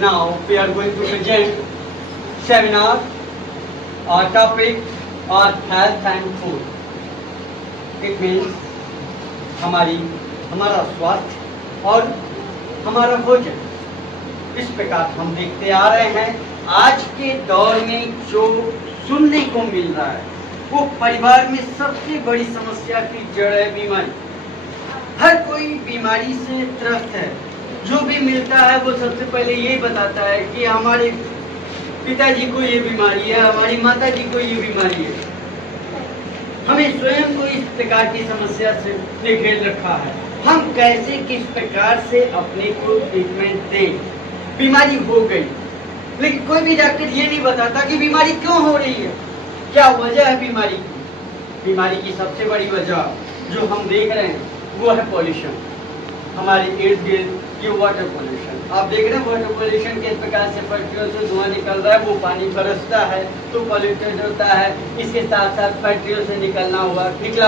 Now we are going to present seminar or topic on health and food. It means हमारा स्वास्थ्य और हमारा भोजन। इस प्रकार हम देखते आ रहे हैं आज के दौर में जो सुनने को मिल रहा है वो परिवार में सबसे बड़ी समस्या की जड़ है बीमारी। हर कोई बीमारी से त्रस्त है। जो भी मिलता है वो सबसे पहले यही बताता है कि हमारे पिताजी को ये बीमारी है, हमारी माता जी को ये बीमारी है। हमें स्वयं को इस प्रकार की समस्या से घेर रखा है। हम कैसे किस प्रकार से अपने को ट्रीटमेंट दें। बीमारी हो गई लेकिन कोई भी डॉक्टर ये नहीं बताता कि बीमारी क्यों हो रही है, क्या वजह है बीमारी की। बीमारी की सबसे बड़ी वजह जो हम देख रहे हैं वो है पॉल्यूशन। हमारे इर्द गिर्द ये वाटर पॉल्यूशन आप देख रहे हैं। वाटर पॉल्यूशन किस प्रकार से फैक्ट्रियों से धुआं निकल रहा है, वो पानी बरसता है तो पॉल्यूटेड होता है। इसके साथ साथ फैक्ट्रियों से निकला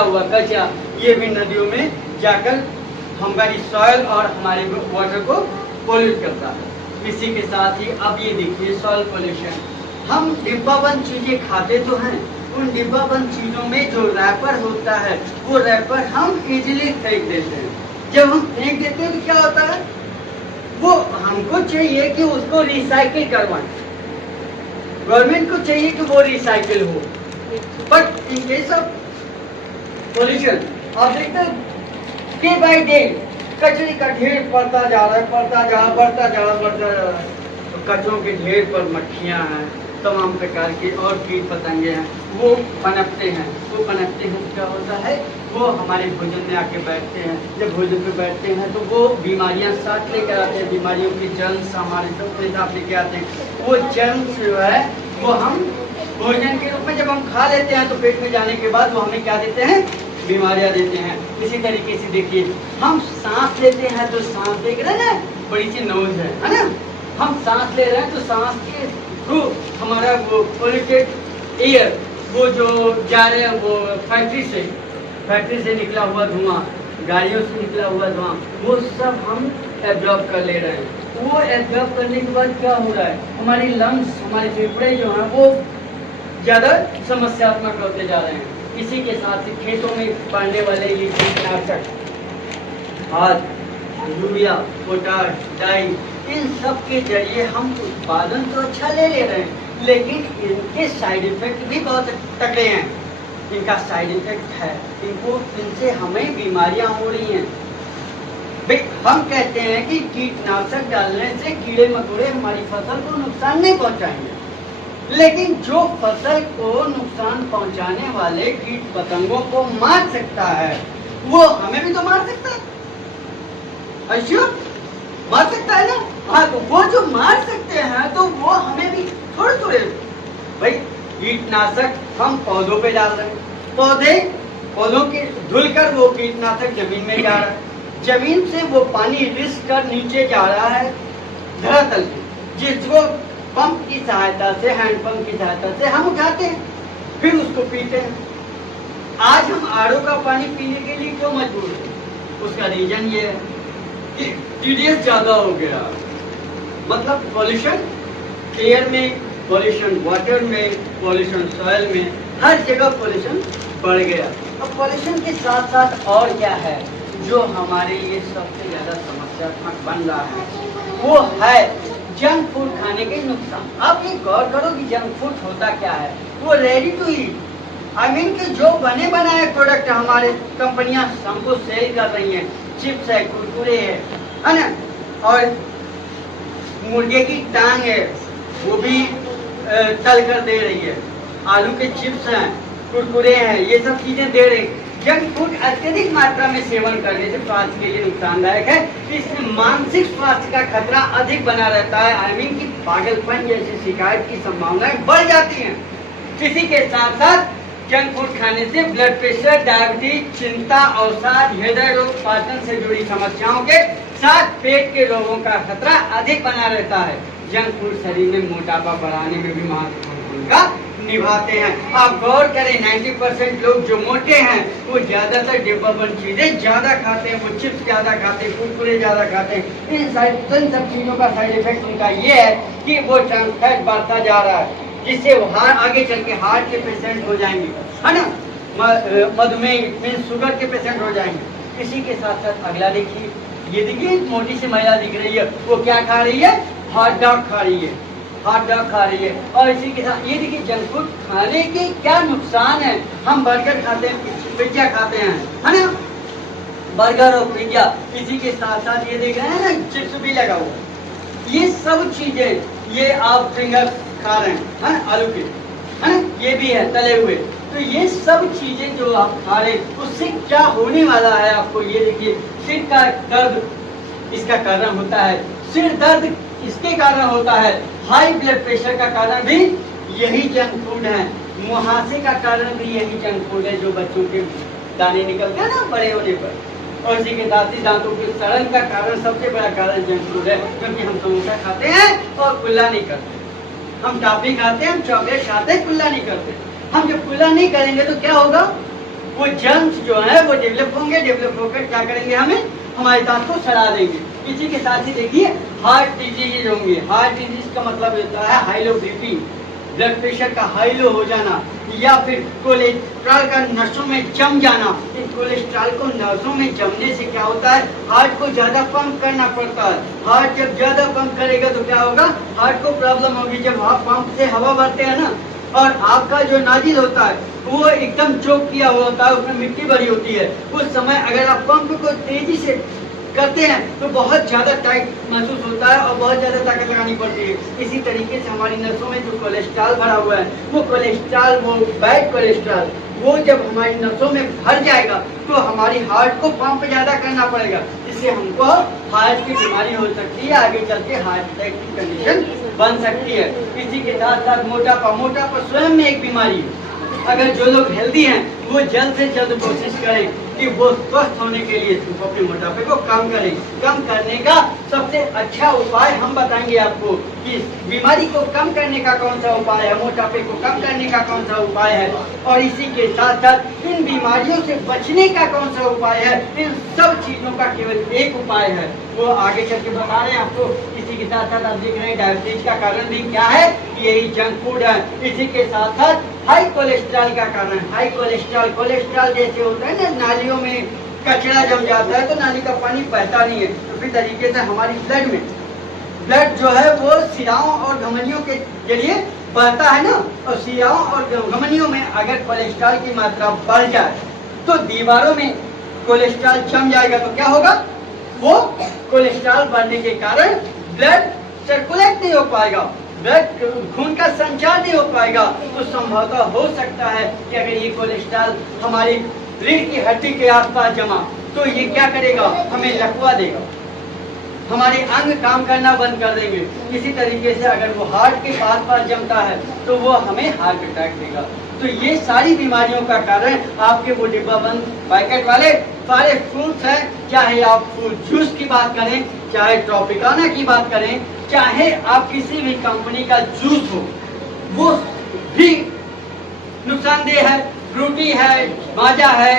हुआ कचरा ये भी नदियों में जाकर हमारी सॉइल और हमारे वाटर को पॉल्यूट करता है। इसी के साथ ही अब ये देखिए सॉइल पॉल्यूशन। हम डिब्बाबंद चीजें खाते तो हैं, उन डिब्बाबंद चीजों में जो रैपर होता है वो रैपर हम इजीली फेंक देते हैं। जब हम फेंक देते हैं तो क्या होता है, वो हमको चाहिए कि उसको रिसाइकिल करवाएं। गवर्नमेंट को चाहिए कि वो रिसाइकिल हो, but in case of pollution आप देखते हैं डे बाय डे कचरे का ढेर बढ़ता जा रहा है, बढ़ता जा रहा है। तो कचरों के ढेर पर मक्खियां हैं, तमाम प्रकार के और कीट पतंगे हैं, वो पनपते हैं। वो पनपते हैं तो क्या होता है, वो हमारे भोजन में आके बैठते हैं। जब भोजन पे बैठते हैं तो वो बीमारियां साथ लेकर आते हैं। बीमारियों के जर्म्स हमारे साथ लेके आते हैं। वो जर्म्स जो है वो हम भोजन के रूप में जब हम खा लेते हैं तो पेट में जाने के बाद वो हमें क्या देते हैं, बीमारियां देते हैं। इसी तरीके से देखिए हम सांस लेते हैं तो सांस देख रहे हैं ना, बड़ी सी नोज है ना। हम सांस ले रहे हैं तो सांस के थ्रू हमारा वो पॉल्यूटेड एयर वो जो जा रहे हैं वो फैक्ट्री से निकला हुआ धुआं, गाड़ियों से निकला हुआ धुआं, वो सब हम एब्जॉर्ब कर ले रहे हैं। वो एब्जॉर्ब करने के बाद क्या हो रहा है, हमारी लंग्स, हमारे फेफड़े जो हैं वो ज़्यादा समस्यात्मक होते जा रहे हैं। इसी के साथ ही खेतों में पड़ने वाले ये कीटनाशक, खाद, यूरिया, पोटाश, डाई, इन सब के जरिए हम उत्पादन तो अच्छा ले रहे हैं लेकिन इनके साइड इफेक्ट भी बहुत तगड़े हैं। इनका साइड इफेक्ट है, इनसे हमें बीमारियां हो रही हैं। हम कहते हैं कि कीटनाशक डालने से कीड़े मकोड़े हमारी फसल को नुकसान नहीं पहुंचाएंगे, लेकिन जो फसल को नुकसान पहुंचाने वाले कीट पतंगों को मार सकता है वो हमें भी तो मार सकता है। अश्योर मार सकता है ना। हाँ, तो वो जो मार सकते हैं तो वो हमें भी थोड़े भाई कीटनाशक हम पौधों पे डाल रहे हैं, पौधों के धुलकर वो कीटनाशक जमीन में जा रहा है, जमीन से वो पानी रिस कर नीचे जा रहा है धरातल पे, जिसको पंप की सहायता से, हैंड पंप की सहायता से हम उठाते हैं, फिर उसको पीते हैं। आज हम आरओ का पानी पीने के लिए क्यों मजबूर हैं? उसका रीजन ये है कि टीडीएस ज्यादा हो गया। मतलब पॉल्यूशन एयर में, पॉल्यूशन वाटर में, पॉल्यूशन सॉइल में, हर जगह पॉल्यूशन बढ़ गया। अब पॉल्यूशन के साथ साथ और क्या है जो हमारे लिए सबसे ज्यादा समस्यात्मक बन रहा है, वो है जंक फूड खाने के नुकसान। आप ये गौर करो कि जंक फूड होता क्या है, वो ready to eat, I mean कि जो बने बनाए प्रोडक्ट हमारे कंपनियां हमको सेल कर रही हैं। चिप्स है, कुरकुरे है ना, और मुर्गे की टांग है वो भी तल कर दे रही है, आलू के चिप्स हैं, कुरकुरे हैं, ये सब चीजें दे रही। जंक फूड अत्यधिक मात्रा में सेवन करने से स्वास्थ्य के लिए नुकसानदायक है। इसमें मानसिक स्वास्थ्य का खतरा अधिक बना रहता है, आई मीन कि पागलपन जैसी शिकायत की संभावनाएं बढ़ जाती हैं। इसी के साथ साथ जंक फूड खाने से ब्लड प्रेशर, डायबिटीज, चिंता, अवसाद, हृदय रोग, पाचन से जुड़ी समस्याओं के साथ पेट के रोगों का खतरा अधिक बना रहता है। जंक फूड शरीर में मोटापा बढ़ाने में भी महत्वपूर्ण भूमिका निभाते हैं। आप गौर करें 90% लोग जो मोटे हैं वो ज्यादातर डिब्बाबंद चीजें ज्यादा खाते हैं, वो चिप्स ज्यादा खाते हैं, कुरकुरे ज्यादा खाते हैं। इन सब चीजों का साइड इफेक्ट उनका ये है कि वो ट्रांस फैट बढ़ता जा रहा है, जिससे वो आगे चल के हार्ट के पेशेंट हो जाएंगे, है ना, मधुमेह मीन शुगर के पेशेंट हो जाएंगे। इसी के साथ साथ अगला देखिए, ये देखिए मोटी सी महिला दिख रही है, वो क्या खा रही है? हॉट डॉग खा रही है, हॉट डॉग खा रही है। और इसी के साथ ये देखिए जंक फूड खाने के क्या नुकसान है। हम बर्गर खाते हैं, पिज्जा खाते हैं, है ना, बर्गर और पिज्जा। इसी के साथ साथ ये देख रहे हैं ना, चिप्स भी लगा हुआ। ये सब चीजें, ये आप फिंगर खा रहे हैं, है ना, आलू के, है ना, ये भी है तले हुए। तो ये सब चीजें जो आप खा रहे हैं उससे क्या होने वाला है आपको ये देखिए। सिर का दर्द इसका कारण होता है, सिर दर्द इसके कारण होता है, हाई ब्लड प्रेशर का कारण भी यही जंक फूड है, मुहासे का कारण भी यही जंक फूड है, जो बच्चों के दाने निकलते हैं ना बड़े होने पर। और इसी के साथ ही दांतों के सड़न का कारण, सबसे बड़ा कारण जंक फूड है, क्योंकि हम समोसा खाते हैं और कुल्ला नहीं करते, हम टॉफी खाते हैं, हम चॉकलेट खाते हैं, कुल्ला नहीं करते। हम जब कुल्ला नहीं करेंगे तो क्या होगा? वो जर्म्स जो है वो डेवलप होंगे, डेवलप होकर क्या करेंगे? हमें हमारे दांत को सड़ा देंगे। इसी के साथ ही देखिए हार्ट डिजीज होंगे। हार्ट डिजीज का मतलब होता है high low BP, blood pressure का हाई लो हो जाना, या फिर कोलेस्ट्रॉल का नसों में जम जाना। इन कोलेस्ट्रॉल को नसों में जमने से क्या होता है? हार्ट को ज्यादा पंप करना पड़ता है। हार्ट जब ज्यादा पंप करेगा तो क्या होगा? हार्ट को प्रॉब्लम होगी। जब आप पंप से हवा भरते हैं ना, और आपका जो नाजिल होता है वो एकदम चोक किया हुआ होता है, उसमें मिट्टी भरी होती है, उस समय अगर आप पंप को तेजी से करते हैं तो बहुत ज्यादा टाइट महसूस होता है और बहुत ज्यादा ताकत लगानी पड़ती है। इसी तरीके से हमारी नसों में जो कोलेस्ट्रॉल भरा हुआ है, वो कोलेस्ट्रॉल, वो बैड कोलेस्ट्रॉल, वो जब हमारी नसों में भर जाएगा तो हमारी हार्ट को पंप ज्यादा करना पड़ेगा, जिससे हमको हार्ट की बीमारी हो सकती है, आगे चल के हार्ट अटैक की कंडीशन बन सकती है। इसी के साथ साथ मोटापा, मोटापा स्वयं में एक बीमारी है। अगर जो लोग हेल्दी हैं वो जल्द से जल्द कोशिश करें कि वो स्वस्थ होने के लिए अपने मोटापे को कम करें। कम करने का सबसे अच्छा उपाय हम बताएंगे आपको कि बीमारी को कम करने का कौन सा उपाय है, मोटापे को कम करने का कौन सा उपाय है, और इसी के साथ साथ इन बीमारियों से बचने का कौन सा उपाय है। इन सब चीजों का केवल एक उपाय है, वो आगे चल के बता रहे हैं आपको। इसी के साथ साथ आप देख रहे हैं डायबिटीज का कारण भी क्या है? यही जंक फूड है। इसी के साथ साथ हाई कोलेस्ट्रॉल का कारण, हाई कोलेस्ट्रॉल, कोलेस्ट्रॉल जैसे होता है ना, नालियों में कचरा जम जाता है तो नाली का पानी बहता नहीं है, तो फिर तरीके से हमारी ब्लड में, ब्लड जो है वो सिराओं और धमनियों के जरिए बहता है ना, और सिराओं और धमनियों में अगर कोलेस्ट्रॉल की मात्रा बढ़ जाए तो दीवारों में कोलेस्ट्रॉल जम जाएगा, तो क्या होगा? वो कोलेस्ट्रॉल बढ़ने के कारण ब्लड सर्कुलेट नहीं हो पाएगा, ब्लड खून का संचार नहीं हो पाएगा। तो संभवतः हो सकता है कि अगर ये कोलेस्ट्रॉल हमारी रीढ़ की हड्डी के आसपास जमा तो ये क्या करेगा? हमें लकवा देगा, हमारे अंग काम करना बंद कर देंगे। इसी तरीके से अगर वो हार्ट के पास जमता है तो वो हमें हार्ट अटैक देगा। तो ये सारी बीमारियों का कारण आपके वो डिब्बाबंद पैकेट वाले सारे फ्रूट्स हैं, चाहे आप फ्रूट जूस की बात करें, चाहे ट्रॉपिकाना की बात करें, चाहे आप किसी भी कंपनी का जूस हो, वो भी नुकसानदेह है। फ्रूटी है, माजा है,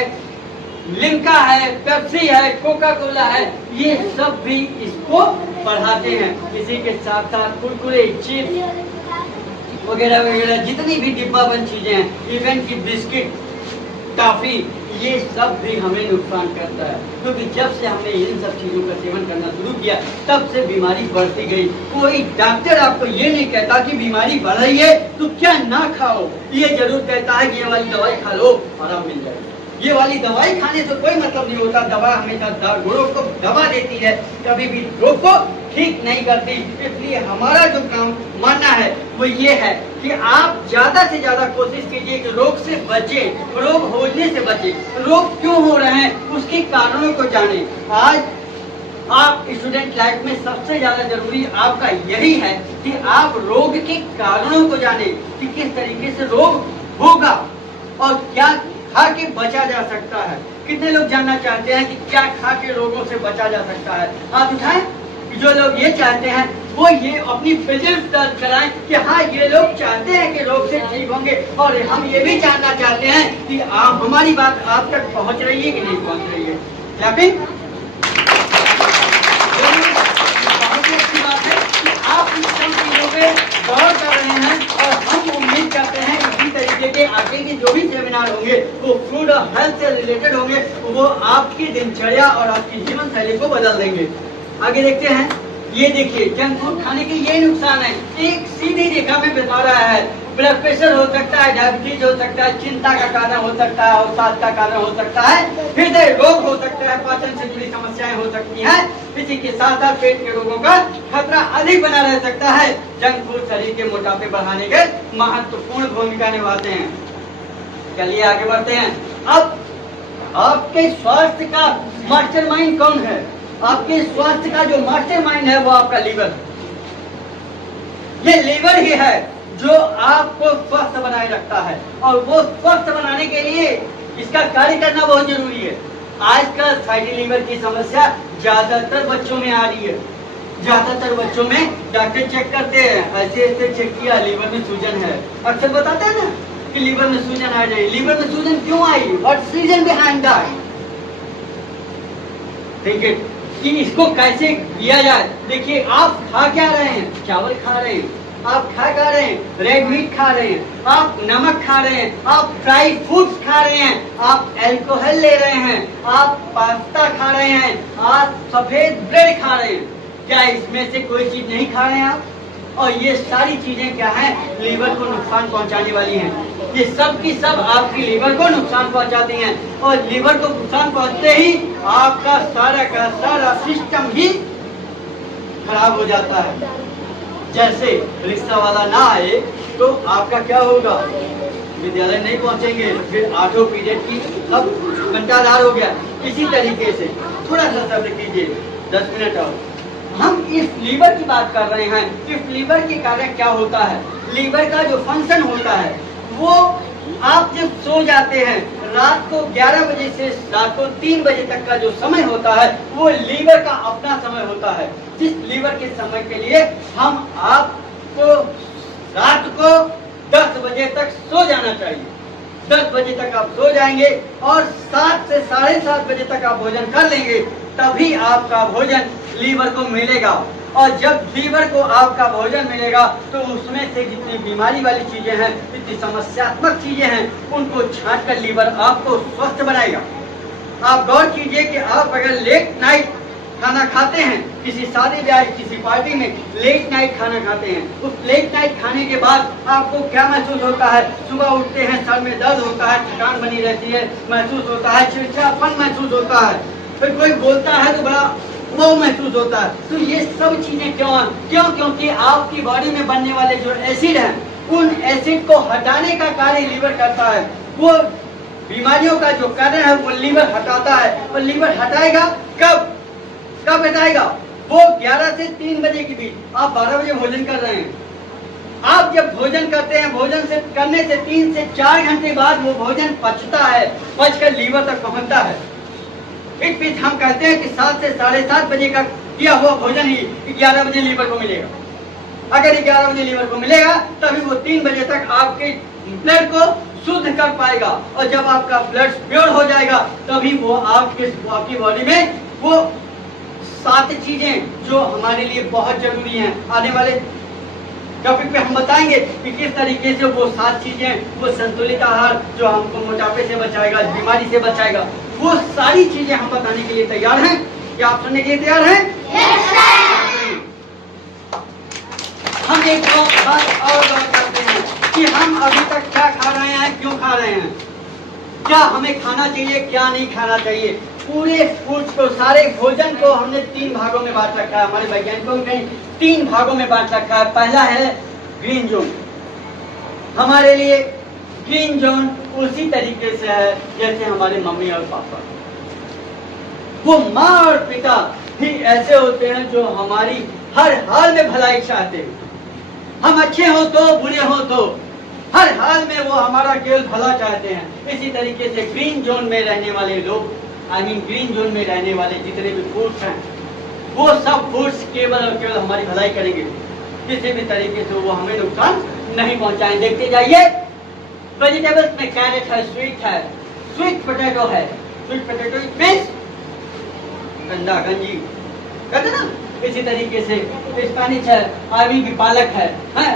लिम्का है, पेप्सी है, कोका कोला है, ये सब भी इसको बढ़ाते हैं। इसी के साथ साथ कुरकुरे, चिप्स वगैरह वगैरह जितनी भी डिब्बाबंद चीजें हैं, इवन की बिस्किट, टॉफी, ये सब भी हमें नुकसान करता है। क्योंकि जब से हमने इन सब चीजों का सेवन करना शुरू किया तब से बीमारी बढ़ती गई। कोई डॉक्टर आपको ये नहीं कहता कि बीमारी बढ़ रही है तो क्या ना खाओ, ये जरूर कहता है कि ये वाली दवाई खा लो आराम मिल जाएगा। ये वाली दवाई खाने से कोई मतलब नहीं होता। दवा हमेशा रोग को दवा देती है, कभी भी रोग को ठीक नहीं करती। इसलिए हमारा जो काम मानना है वो ये है कि आप ज्यादा से ज्यादा कोशिश कीजिए कि रोग से बचे, रोग होने से बचे। रोग क्यों हो रहे हैं उसके कारणों को जाने। आज आप स्टूडेंट लाइफ में सबसे ज्यादा जरूरी आपका यही है कि आप रोग के कारणों को जाने कि किस तरीके से रोग होगा और क्या खा के बचा जा सकता है। कितने लोग जानना चाहते हैं कि क्या खा के रोगों से बचा जा सकता है? हाथ उठाएं। जो लोग ये चाहते हैं वो ये अपनी प्रेजेंस दर्ज कराएं कि हाँ ये लोग चाहते हैं कि रोग से ठीक होंगे, और हम ये भी जानना चाहते हैं कि आप हमारी बात आप तक पहुंच रही है कि नहीं पहुंच रही है। क्लैपिंग। बहुत ही अच्छी बात है कि आप इस सब चीजों पे गौर कर रहे हैं, और हम उम्मीद करते हैं इसी तरीके के आगे के जो भी सेमिनार होंगे वो फूड और हेल्थ से रिलेटेड होंगे, वो आपकी दिनचर्या और आपकी जीवन शैली को बदल देंगे। आगे देखते हैं। ये देखिए, जंक फूड खाने के ये नुकसान है, एक सीधी रेखा में बता रहा है। ब्लड प्रेशर हो सकता है, डायबिटीज हो सकता है, चिंता का कारण हो सकता है, अवसाद का कारण हो सकता है, हृदय रोग हो सकता है, पाचन से जुड़ी समस्याएं हो सकती हैं। इसी के साथ साथ पेट के रोगों का खतरा अधिक बना रह सकता है। जंक फूड शरीर के मोटापे बढ़ाने के महत्वपूर्ण भूमिका निभाते हैं। चलिए आगे बढ़ते हैं। अब आपके स्वास्थ्य का मास्टरमाइंड कौन है? आपके स्वास्थ्य का जो मास्टरमाइंड है वो आपका लीवर है। ये लीवर ही है जो आपको स्वस्थ बनाए रखता है, और वो स्वस्थ बनाने के लिए इसका कार्य करना बहुत जरूरी है। आजकल फैटी लीवर की समस्या ज्यादातर बच्चों में आ रही है। ज्यादातर बच्चों में डॉक्टर चेक करते हैं, ऐसे ऐसे चेक किया, लीवर में सूजन है। अक्सर बताते हैं ना कि लीवर में सूजन आ जाए। लीवर में सूजन क्यों आई? What reason behind that? ठीक है कि इसको कैसे किया जाए। देखिए, आप खा क्या रहे हैं? चावल खा रहे हैं, आप खा रहे हैं, रेड मीट खा रहे हैं, आप नमक खा रहे हैं, आप फ्राइड फूड्स खा रहे हैं, आप अल्कोहल ले रहे हैं, आप पास्ता खा रहे हैं, आप सफेद ब्रेड खा रहे हैं। क्या इसमें से कोई चीज नहीं खा रहे हैं आप? और ये सारी चीजें क्या है? लीवर को नुकसान पहुंचाने वाली हैं। ये सब की सब आपकी लीवर को नुकसान पहुंचाती हैं, और लीवर को नुकसान पहुंचते ही आपका सारा का सारा सिस्टम ही खराब हो जाता है। जैसे रिक्शा वाला ना आए तो आपका क्या होगा? विद्यालय नहीं पहुंचेंगे, फिर आठों पीरियड की अब घंटादार हो गया। इसी तरीके से थोड़ा सा सब्र कीजिए, 10 मिनट और। हम इस लीवर की बात कर रहे हैं। इस लीवर के कारण क्या होता है? लीवर का जो फंक्शन होता है वो, आप जब सो जाते हैं रात को 11 बजे से रात को 3 बजे तक का जो समय होता है वो लीवर का अपना समय होता है। जिस लीवर के समय के लिए हम आपको रात को 10 बजे तक सो जाना चाहिए। 10 बजे तक आप सो जाएंगे और 7 से 7:30 बजे तक आप भोजन कर लेंगे, तभी आपका भोजन लीवर को मिलेगा। और जब लीवर को आपका भोजन मिलेगा तो उसमें से जितनी बीमारी वाली चीजें हैं, जितनी समस्यात्मक चीजें हैं, उनको छांट कर लीवर आपको स्वस्थ बनाएगा। आप गौर कीजिए कि आप अगर लेट नाइट खाना खाते हैं, किसी शादी ब्याह किसी पार्टी में लेट नाइट खाना खाते हैं, उस लेट नाइट खाने के बाद आपको क्या महसूस होता है? सुबह उठते हैं, सर में दर्द होता है, थकान बनी रहती है, महसूस होता है, चिड़चिड़ापन महसूस होता है, फिर कोई बोलता है तो बड़ा वो महसूस होता है। तो ये सब चीजें क्यों? क्योंकि आपकी बॉडी में बनने वाले जो एसिड हैं, उन एसिड को हटाने का कार्य लीवर करता है। वो बीमारियों का जो कारण है वो लीवर हटाता है। और लीवर हटाएगा कब हटाएगा? वो 11 से 3 बजे के बीच। आप 12 बजे भोजन कर रहे हैं, आप जब भोजन करते हैं, भोजन से करने से 3 से 4 घंटे बाद वो भोजन पचता है, पचकर लीवर तक पहुंचता है। इस बीच हम कहते हैं कि 7 से 7:30 बजे का किया हुआ भोजन ही 11 बजे लीवर को मिलेगा। अगर 11 बजे लीवर को मिलेगा तभी वो 3 बजे तक आपके ब्लड को शुद्ध कर पाएगा, और जब आपका ब्लड प्योर हो जाएगा तभी वो आपकी बॉडी में वो 7 चीजें जो हमारे लिए बहुत जरूरी हैं, आने वाले टॉपिक पे हम बताएंगे कि किस तरीके से वो 7 चीजें, वो संतुलित आहार जो हमको मोटापे से बचाएगा, बीमारी से बचाएगा, वो सारी चीजें हम बताने के लिए तैयार हैं। क्या आप सुनने के लिए तैयार हैं? हम एक बात और बात करते हैं कि हम अभी तक क्या खा रहे हैं, क्यों खा रहे हैं, क्या हमें खाना चाहिए, क्या नहीं खाना चाहिए। पूरे फूड्स को, सारे भोजन को हमने 3 भागों में बांट रखा है। हमारे वैज्ञानिकों ने 3 भागों में बांट रखा है। पहला है ग्रीन जोन। हमारे लिए ग्रीन जोन उसी तरीके से है जैसे हमारे मम्मी और पापा। वो माँ और पिता ही ऐसे होते हैं जो हमारी हर हाल में भलाई चाहते हैं। हम अच्छे हो तो, बुरे हो तो, हर हाल में वो हमारा केवल भला चाहते हैं। इसी तरीके से ग्रीन जोन में रहने वाले लोग, ग्रीन जोन में रहने वाले जितने भी फूड्स हैं वो सब फूड्स केवल और केवल हमारी भलाई करेंगे, किसी भी तरीके से वो हमें नुकसान नहीं पहुंचाएं। देखते जाइए, वेजिटेबल्स में कैरेट है, स्वीट पोटैटो है, स्वीट पोटैटो मीन्स गंदा गंजी कहते ना, इसी तरीके से स्पेनिश है, आर्मी की पालक है,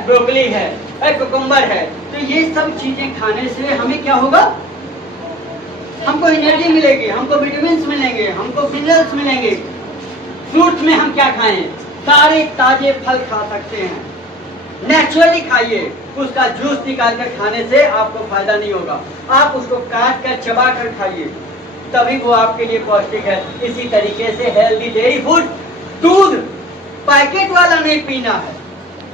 ब्रोकली है, कुकुम्बर है। तो ये सब चीजें खाने से हमें क्या होगा, हमको एनर्जी मिलेगी, हमको विटामिन्स मिलेंगे, हमको मिनरल्स मिलेंगे। फ्रूट्स में हम क्या खाएं, सारे ताजे फल खा सकते हैं, नेचुरली खाइए। उसका जूस निकाल कर खाने से आपको फायदा नहीं होगा, आप उसको काट कर चबा कर खाइए, तभी वो आपके लिए पौष्टिक है। इसी तरीके से हेल्दी डेयरी फूड, दूध पैकेट वाला नहीं पीना है,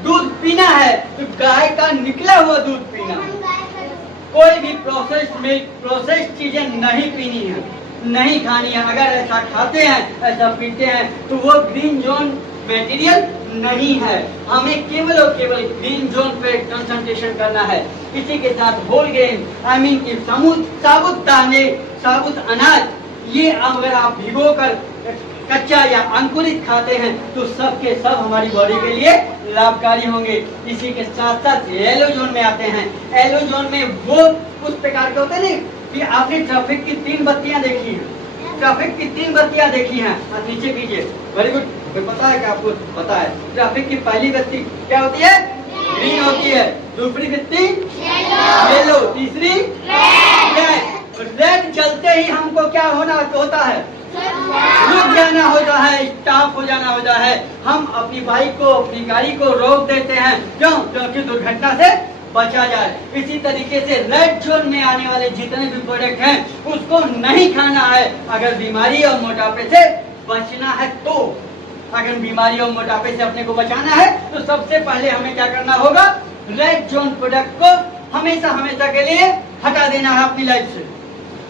दूध पीना है तो गाय का निकला हुआ दूध पीना है। कोई भी प्रोसेस्ड मिल्क, प्रोसेस्ड चीजें नहीं पीनी है, नहीं खानी है। अगर ऐसा खाते हैं, ऐसा पीते हैं तो वो ग्रीन जोन मटेरियल नहीं है। हमें केवल और केवल ग्रीन जोन पे कंसंट्रेशन करना है। इसी के साथ होल ग्रेन आई मीन की साबुत दाने, साबुत अनाज, ये अगर आप भिगो कर कच्चा या अंकुरित खाते हैं तो सब के सब हमारी बॉडी के लिए लाभकारी होंगे। इसी के साथ साथ येलो जोन में आते हैं। येलो जोन में वो उस प्रकार के होते हैं कि आपने ट्रैफिक की 3 बत्तियां देखी हैं, ट्रैफिक की 3 बत्तियां देखी हैं, आप नीचे कीजिए, वेरी गुड। पता है कि आपको पता है ट्रैफिक की पहली बत्ती क्या होती है, ग्रीन होती है, दूसरी बत्ती येलो, तीसरी रेड। चलते ही हमको क्या होता है, रुक जाना होता है, स्टॉप हो जाना होता है। हम अपनी बाइक को, अपनी गाड़ी को रोक देते हैं, क्यों, क्योंकि दुर्घटना से बचा जाए। इसी तरीके से रेड जोन में आने वाले जितने भी प्रोडक्ट हैं उसको नहीं खाना है। अगर बीमारी और मोटापे से बचना है तो, अगर बीमारी और मोटापे से अपने को बचाना है तो सबसे पहले हमें क्या करना होगा, रेड जोन प्रोडक्ट को हमेशा के लिए हटा देना है अपनी लाइफ से।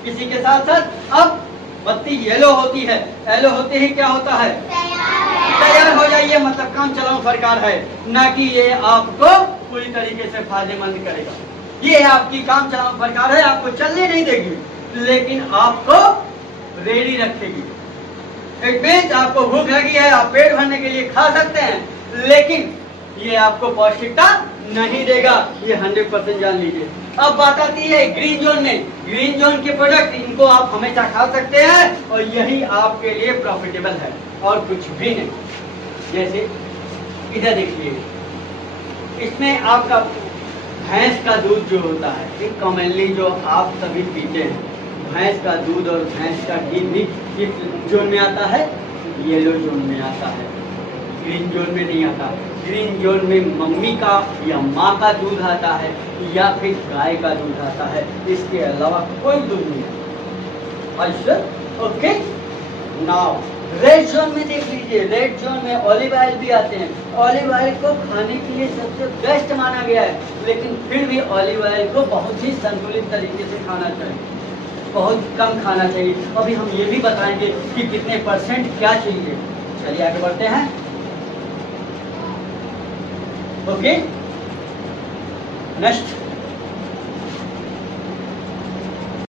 इसी के साथ साथ अब बत्ती येलो होती है, येलो होते ही क्या होता है, तैयार हो जाइए, मतलब काम चलाओ सरकार है, ना कि ये आपको पूरी तरीके से फायदेमंद करेगा। ये आपकी काम चलाओ सरकार है, आपको चलने नहीं देगी लेकिन आपको रेडी रखेगी। एक मीन्स आपको भूख लगी है, आप पेट भरने के लिए खा सकते हैं, लेकिन ये आपको पौष्टिकता नहीं देगा, ये 100% जान लीजिए। अब बात आती है ग्रीन जोन में। ग्रीन जोन के प्रोडक्ट, इनको आप हमेशा खा सकते हैं और यही आपके लिए प्रॉफिटेबल है और कुछ भी नहीं। जैसे इधर देखिए, इसमें आपका भैंस का दूध जो होता है, एक कॉमनली जो आप सभी पीते हैं, भैंस का दूध और भैंस का घी भी किस जोन में आता है, येलो जोन में आता है, ग्रीन जोन में नहीं आता। ग्रीन जोन में मम्मी का या माँ का दूध आता है या फिर गाय का दूध आता है, इसके अलावा कोई दूध नहीं आता। अच्छा, ओके। नाउ रेड जोन में देख लीजिए, रेड जोन में ऑलिव ऑयल भी आते हैं। ऑलिव ऑयल को खाने के लिए सबसे बेस्ट माना गया है, लेकिन फिर भी ऑलिव ऑयल को बहुत ही संतुलित तरीके से खाना चाहिए, बहुत कम खाना चाहिए। अभी हम ये भी बताएंगे कि कितने % क्या चाहिए। चलिए आगे बढ़ते हैं। Okay, next